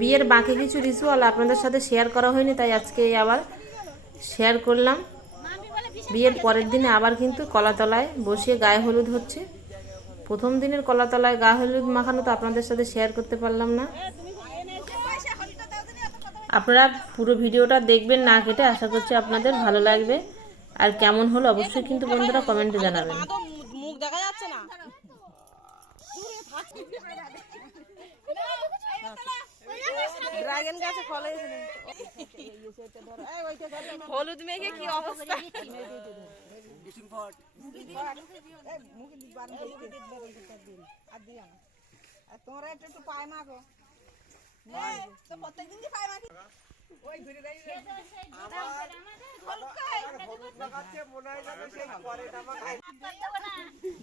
বিয়ের বাকি কিছু রিচুয়াল আপনাদের সাথে শেয়ার করা হয়নি, তাই আজকে আবার শেয়ার করলাম। বিয়ের পরের দিনে আবার কিন্তু কলাতলায় বসিয়ে গায়ে হলুদ হচ্ছে। প্রথম দিনের কলাতলায় গায়ে হলুদ মাখানো তো আপনাদের সাথে শেয়ার করতে পারলাম না। আপনারা পুরো ভিডিওটা দেখবেন না কেটে, আশা করছি আপনাদের ভালো লাগবে। আর কেমন হলো অবশ্যই কিন্তু বন্ধুরা কমেন্টে জানাবেন। মুখ দেখা যাচ্ছে না। ড্রাগন গাছে ফল হয়েছে, হলুদ মেঘে কি অবস্থা। তোমরা একটু পায় মাগো, প্রত্যেকদিন পায় মাগি।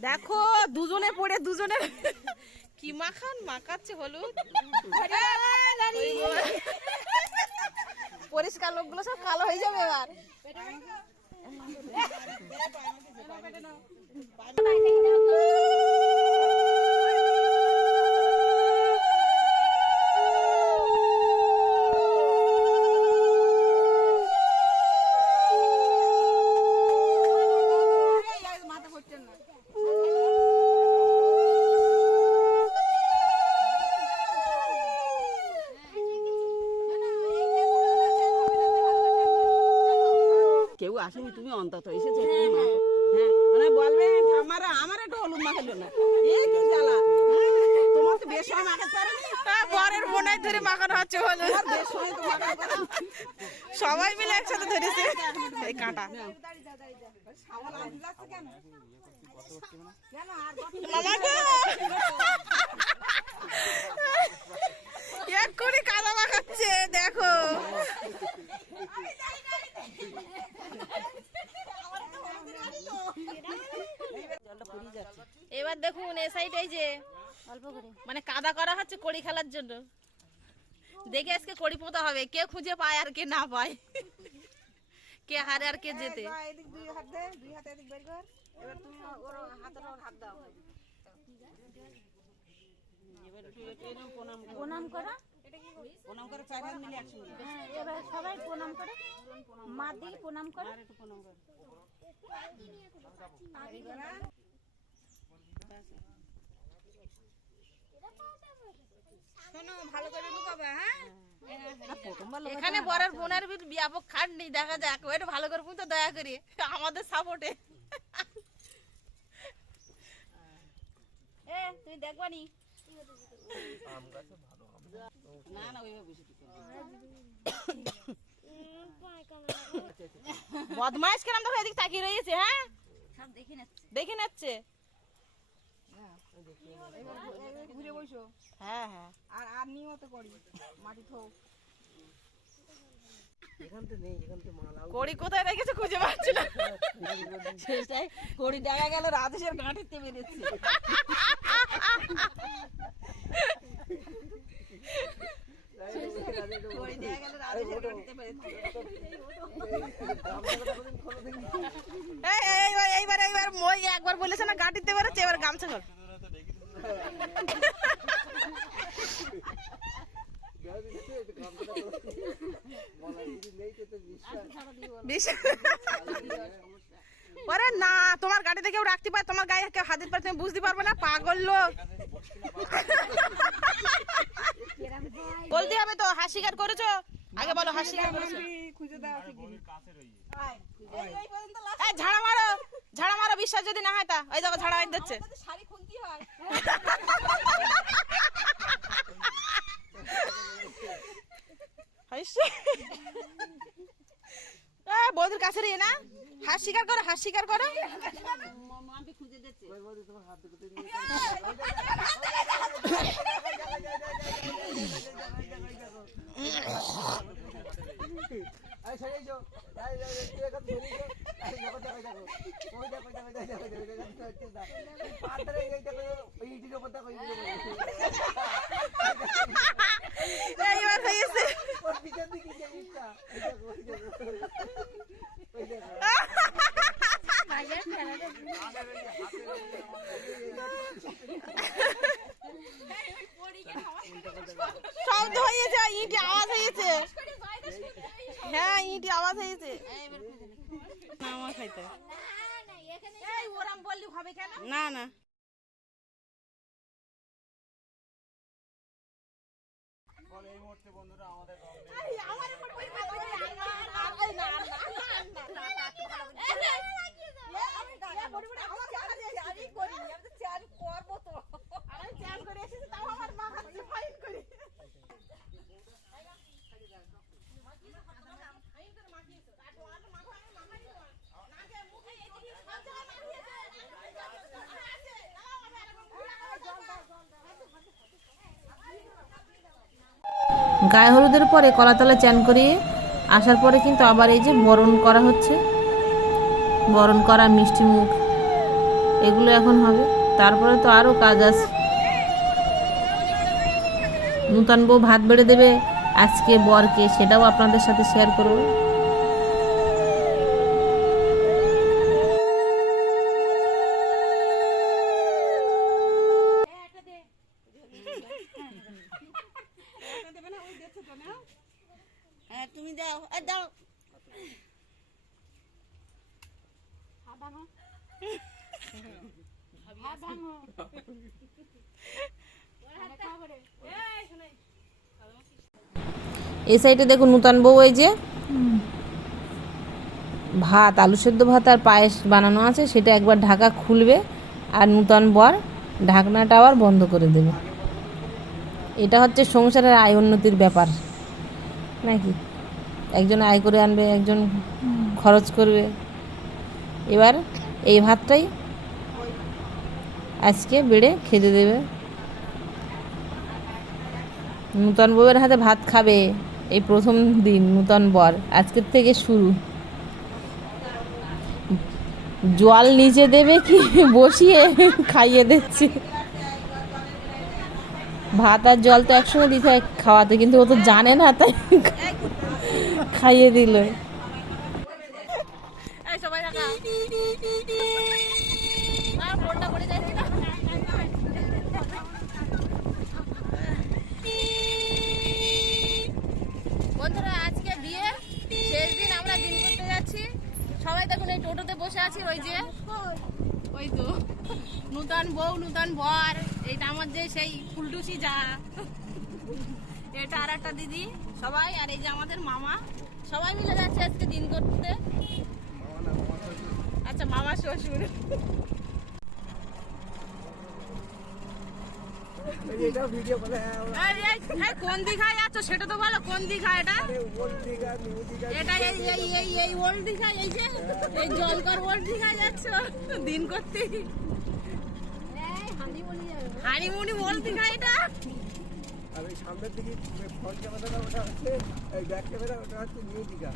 দেখো দুজনে পড়ে দুজনে কি মাখাচ্ছে হলুদ। পরিষ্কার লোকগুলো সব কালো হয়ে যাবে এবার। কেউ আসেনি, তুমি অন্তত এসেছো। হ্যাঁ মানে বলবে ঠাম্মারা আমার একটু হলুদ মাখালো না, এই কি জ্বালা। তোমার তো বেশ সময় মাখাতে পারেনি, বরের বোনাই ধরে মাখানো হচ্ছে হলুদ। বেশ সময় তো মাখাতে পারেনি, সবাই মিলে একসাথে ধরেছে এই কাঁটা। এক করে কাদা মাখাচ্ছে দেখো। এবার দেখুন এই সাইড এই যে অল্প করে মানে কাদা করা হচ্ছে কড়ি খেলার জন্য। দেখে আজকে কড়ি পোতা হবে, কে খুঁজে পায় আর কে না পায়, কে হারে আর কে জেতে। প্রণাম করা, প্রণাম করে চার হাত মিলে একসঙ্গে। হ্যাঁ এবার সবাই প্রণাম করে, মা দিয়ে প্রণাম করে। এখানে বরের বোনের ব্যাপক খাট নেই, দেখা যাক ওইটা ভালো করে পুঁতো দয়া করি আমাদের সাপোর্টে। তুই দেখবানি না না ওইভাবে বদমাইশ কেন দেখো এদিক তাকিয়ে রয়েছে। হ্যাঁ সব দেখে নিচ্ছে। ঘুরে বসো। হ্যাঁ হ্যাঁ আর নিয়ত করি মাটি থো। কড়ি কোথায় রেখেছে খুঁজে পাচ্ছি না। শেষটায় কড়ি দেখা গেল রাজেশের গাঁটিতে বেরিয়েছে। এইবার মই একবার বলেছে না গাঁটিতে বেরোচ্ছে, এবার গামছা খোল। ওরে না তোমার গাড়িতে কেউ রাখতে পারে, তোমার গায়ে কেউ হাত দিতে পারে, তুমি বুঝতে পারবে না পাগল লোক। বলতে হবে তো হাসিগার করেছো, আগে বলো হাসিগার করেছো। ঝাড়া মারো ঝাড়া মারো, বিশ্বাস যদি না হয় তা ওই দেখো ঝাড়া মার দিচ্ছে। বৌদির কাছে রে না, হাত স্বীকার করো হাত স্বীকার করো। এইবার হয়েছে শব্দ হয়েছে। হয়েছে, ইঁটি আওয়াজ হয়েছে। হ্যাঁ ইঁটি আওয়াজ হয়েছে। আমার খাইতে ওরাম বললি হবে কেন? না না গায়ে হলুদের পরে কলাতলা চান করিয়ে আসার পরে কিন্তু আবার এই যে বরণ করা হচ্ছে, বরণ করা, মিষ্টি মুখ, এগুলো এখন হবে। তারপরে তো আরও কাজ আছে। নূতন বউ ভাত বেড়ে দেবে আজকে বরকে, সেটাও আপনাদের সাথে শেয়ার করব। তুমি দাও, দাও। এই সাইডে দেখুন নূতন বউ এই যে ভাত, আলু সেদ্ধ ভাত আর পায়েস বানানো আছে, সেটা একবার ঢাকা খুলবে আর নূতন বর ঢাকনাটা আবার বন্ধ করে দেবে। এটা হচ্ছে সংসারের আয় উন্নতির ব্যাপার নাকি, একজন আয় করে আনবে, একজন খরচ করবে। এবার এই ভাতটাই আজকে বেড়ে খেতে দেবে। নূতন বউয়ের হাতে ভাত খাবে এই প্রথম দিন, নূতন বর আজকের থেকে শুরু। জল নিচে দেবে কি বসিয়ে খাইয়ে দিচ্ছে। ভাত আর জল তো একসঙ্গে দিতে হয় খাওয়াতে, কিন্তু ও তো জানে না, তাই খাইয়ে দিল। বন্ধুরা আজকে বিয়ের শেষ দিন, আমরা দিন করতে যাচ্ছি। সবাই দেখুন এই টোটোতে বসে আছি, ওই তো নূতন বউ, নূতন বর, এইটা আমার যে সেই ফুলটুসি যা, এটা আর একটা দিদি, সবাই, আর এই যে আমাদের মামা, সবাই মিলে যাচ্ছে আজকে দিন করতে। আচ্ছা মামা শ্বশুর। কোন দীঘায় যাচ্ছ সেটা তো বলো, কোন দীঘা এটা? এটা এই ওল্ড দীঘা, এই যে এই জলকর ওল্ড দীঘায় যাচ্ছ দিন করতে। হানিমুনি ওল্ড দীঘা এটা। আমি সামনের দিকে ফ্রন্ট ক্যামেরাটা ওটা হচ্ছে, এই ব্যাক ক্যামেরা ওটা হচ্ছে নিউ দীঘা।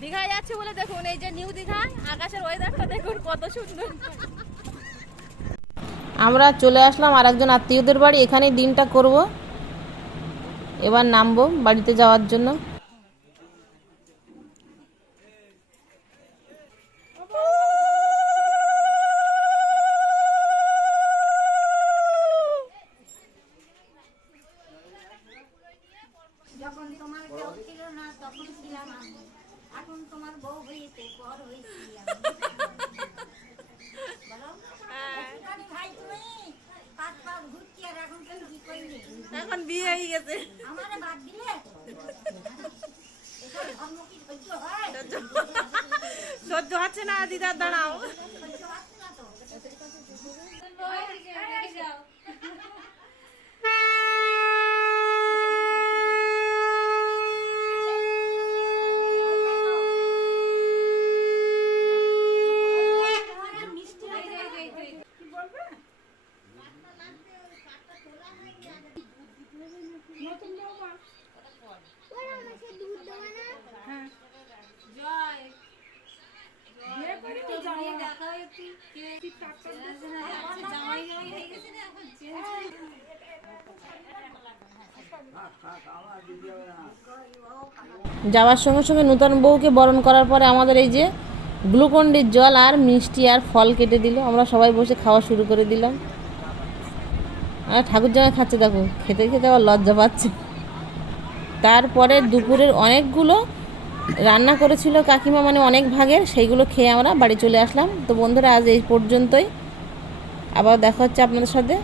দীঘায় যাচ্ছে বলে দেখুন এই যে নিউ দীঘা, আকাশের ওয়েদারটা দেখুন কত সুন্দর। আমরা চলে আসলাম আর একজন আত্মীয়দের বাড়ি, এখানেই দিনটা করব। এবার নামবো বাড়িতে যাওয়ার জন্য। যখন তোমার কেউ ছিল না তখন ছিলাম আমি, এখন তোমার বউ হয়েছে, পর হয়েছি আমি। বলো একটুখানি খাই তুমি, পাঁচ পা ঘুরছি, আর এখন তুমি কি করলে? এখন বিয়ে হয়ে গেছে, আমারে বাদ দিলে? এসব ধর্ম কি সহ্য হয়? সহ্য হচ্ছে না দিদার, দাঁড়াও। সহ্য হচ্ছে না তো। যাওয়ার সঙ্গে সঙ্গে নূতন বউকে বরণ করার পরে আমাদের এই যে গ্লুকন্ডির জল আর মিষ্টি আর ফল কেটে দিল, আমরা সবাই বসে খাওয়া শুরু করে দিলাম। আর ঠাকুর জামাই খাচ্ছে, দেখো খেতে খেতে আবার লজ্জা পাচ্ছে। তারপরে দুপুরের অনেকগুলো রান্না করেছিল কাকিমা, মানে অনেক ভাগের, সেইগুলো খেয়ে আমরা বাড়ি চলে আসলাম। তো বন্ধুরা আজ এই পর্যন্তই, আবার দেখা হচ্ছে আপনাদের সাথে।